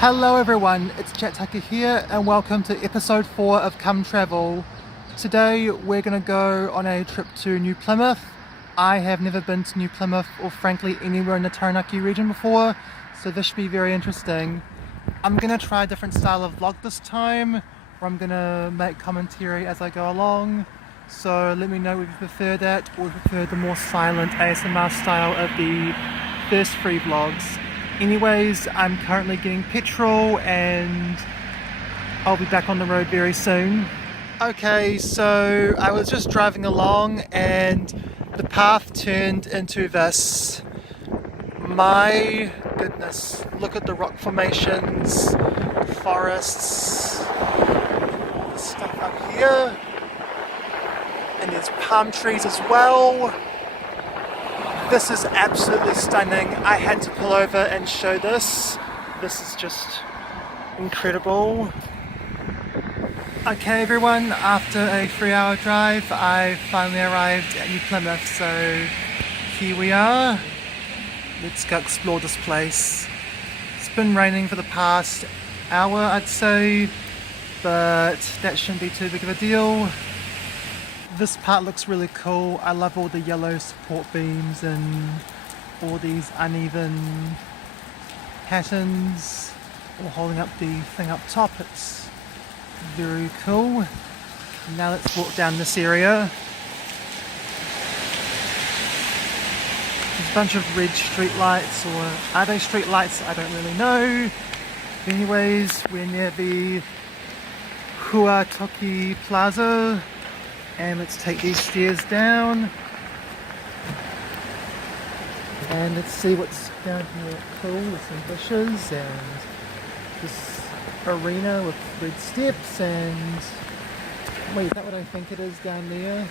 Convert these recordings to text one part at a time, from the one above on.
Hello everyone, it's Chataka here and welcome to episode 4 of Come Travel. Today we're going to go on a trip to New Plymouth. I have never been to New Plymouth or frankly anywhere in the Taranaki region before, so this should be very interesting. I'm going to try a different style of vlog this time, where I'm going to make commentary as I go along. So let me know if you prefer that or if you prefer the more silent ASMR style of the first 3 vlogs. Anyways, I'm currently getting petrol and I'll be back on the road very soon. Okay, so I was just driving along and the path turned into this. My goodness, look at the rock formations, forests, this stuff up here. And there's palm trees as well. This is absolutely stunning. I had to pull over and show this. This is just incredible. Okay everyone, after a 3-hour drive, I finally arrived at New Plymouth, so here we are. Let's go explore this place. It's been raining for the past hour, I'd say, but that shouldn't be too big of a deal. This part looks really cool. I love all the yellow support beams and all these uneven patterns all holding up the thing up top. It's very cool. Now let's walk down this area. There's a bunch of red street lights, or are they street lights? I don't really know. Anyways, we're near the Huatoki Plaza. And let's take these stairs down. And let's see what's down here. Cool, with some bushes and this arena with red steps and... Wait, is that what I think it is down there?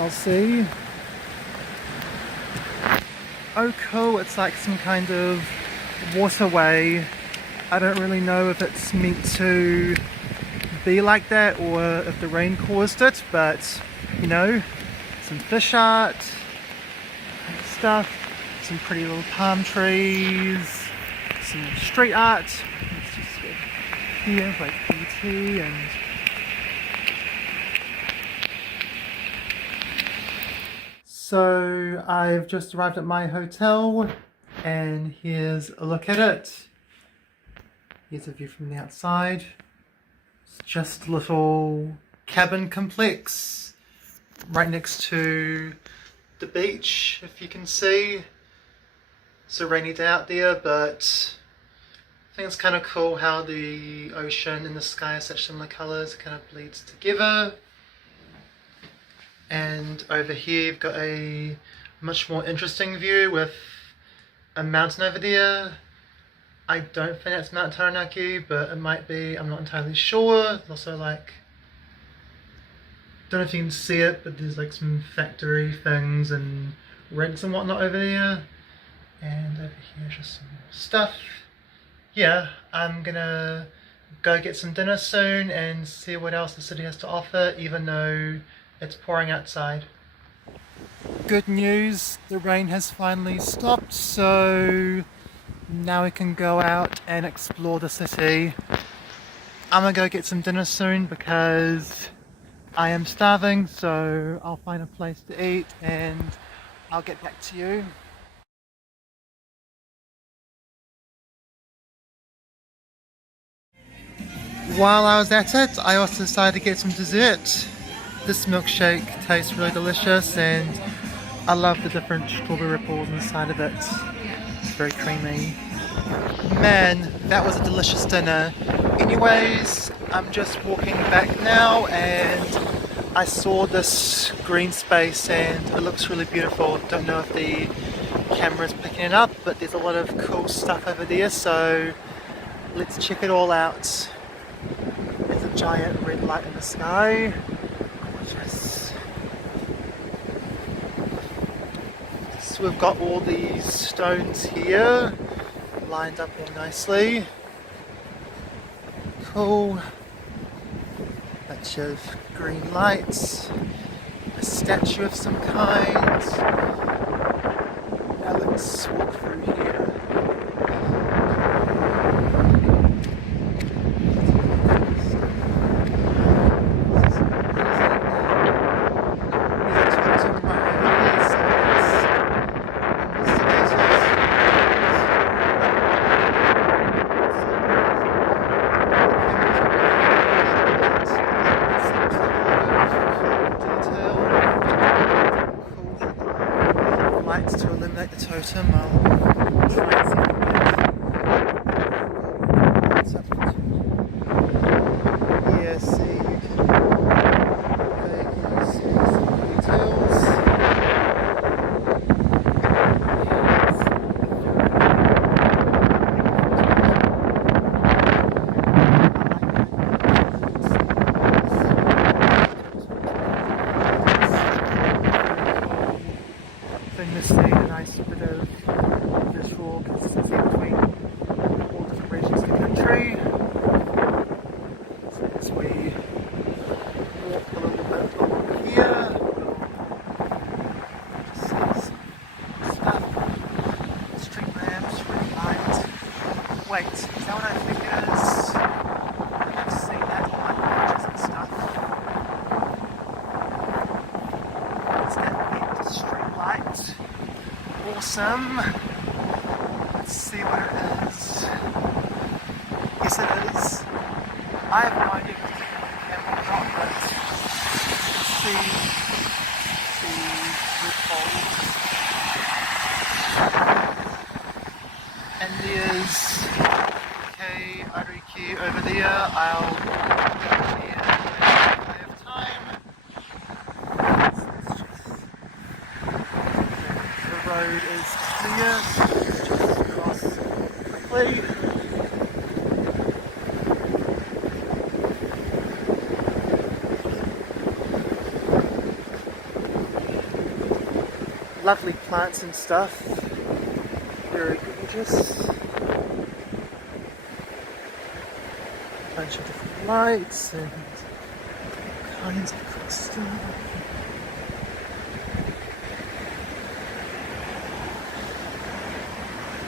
I'll see. Oh cool, it's like some kind of waterway. I don't really know if it's meant to be like that or if the rain caused it, but you know, some fish art and stuff, some pretty little palm trees, some street art. Let's just go here, like BT and so I've just arrived at my hotel and here's a look at it. Here's a view from the outside. Just a little cabin complex right next to the beach, if you can see. It's a rainy day out there, but I think it's kind of cool how the ocean and the sky are such similar colours. It kind of bleeds together. And over here you've got a much more interesting view with a mountain over there. I don't think that's Mount Taranaki, but it might be, I'm not entirely sure. There's also like, don't know if you can see it, but there's like some factory things and rigs and whatnot over there. And over here is just some more stuff. Yeah, I'm gonna go get some dinner soon and see what else the city has to offer, even though it's pouring outside. Good news, the rain has finally stopped, so now we can go out and explore the city. I'm gonna go get some dinner soon because I am starving, so I'll find a place to eat and I'll get back to you. While I was at it, I also decided to get some dessert. This milkshake tastes really delicious and I love the different strawberry ripples inside of it. It's very creamy. Man, that was a delicious dinner. Anyways, I'm just walking back now and I saw this green space and it looks really beautiful. Don't know if the camera's picking it up, but there's a lot of cool stuff over there, so let's check it all out. There's a giant red light in the sky. Gorgeous. So we've got all these stones here lined up all nicely. Cool. Bunch of green lights. A statue of some kind. Now let's walk through here. scenery. So as we walk a little bit along here, just see some stuff, street lamps, street lights. Wait, is that what I think it is? I've seen that on my pictures and stuff. Is that the street light? Awesome. Let's see what it is. Yes, it is. I have no idea if it's taken on the camera or not, but see rainfall. And there's Ariki over there. I'll go there if I have time. The road is clear, so just cross quickly. Lovely plants and stuff, very gorgeous. Bunch of different lights and all kinds of cool stuff.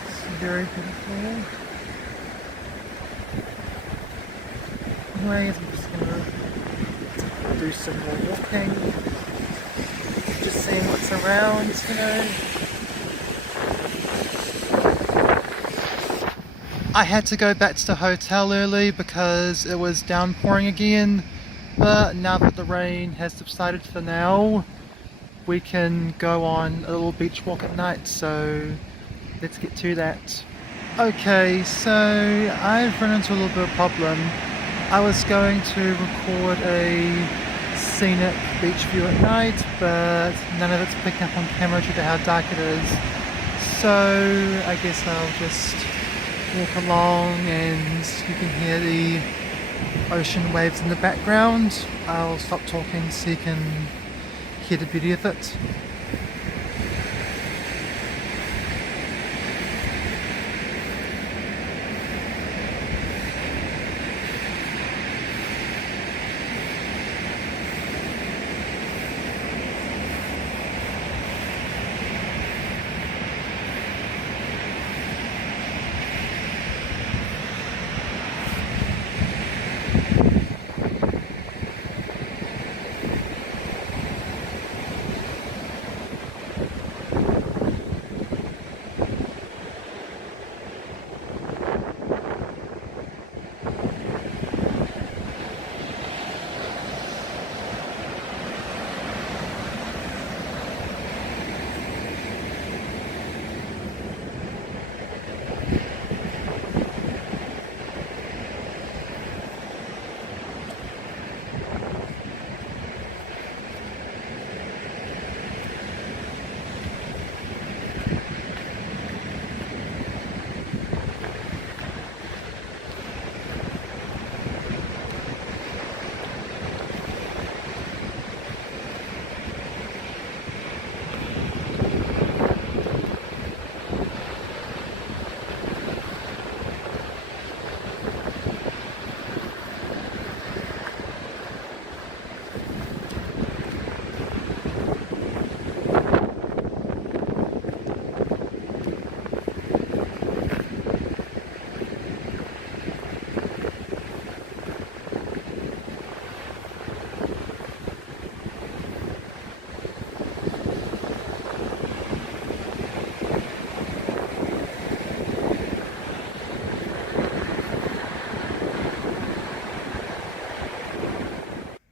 It's very beautiful. Anyways, I'm just gonna do some more walking. Just seeing what's around, you know. I had to go back to the hotel early because it was downpouring again, but now that the rain has subsided for now, we can go on a little beach walk at night, so let's get to that. Okay, so I've run into a little bit of a problem. I was going to record a scenic beach view at night, but none of it's picking up on camera due to how dark it is. So I guess I'll just walk along and you can hear the ocean waves in the background. I'll stop talking so you can hear the beauty of it.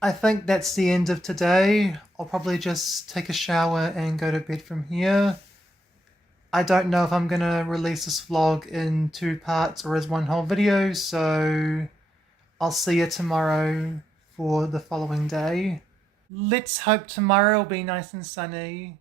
I think that's the end of today. I'll probably just take a shower and go to bed from here. I don't know if I'm gonna release this vlog in 2 parts or as one whole video, so I'll see you tomorrow for the following day. Let's hope tomorrow will be nice and sunny.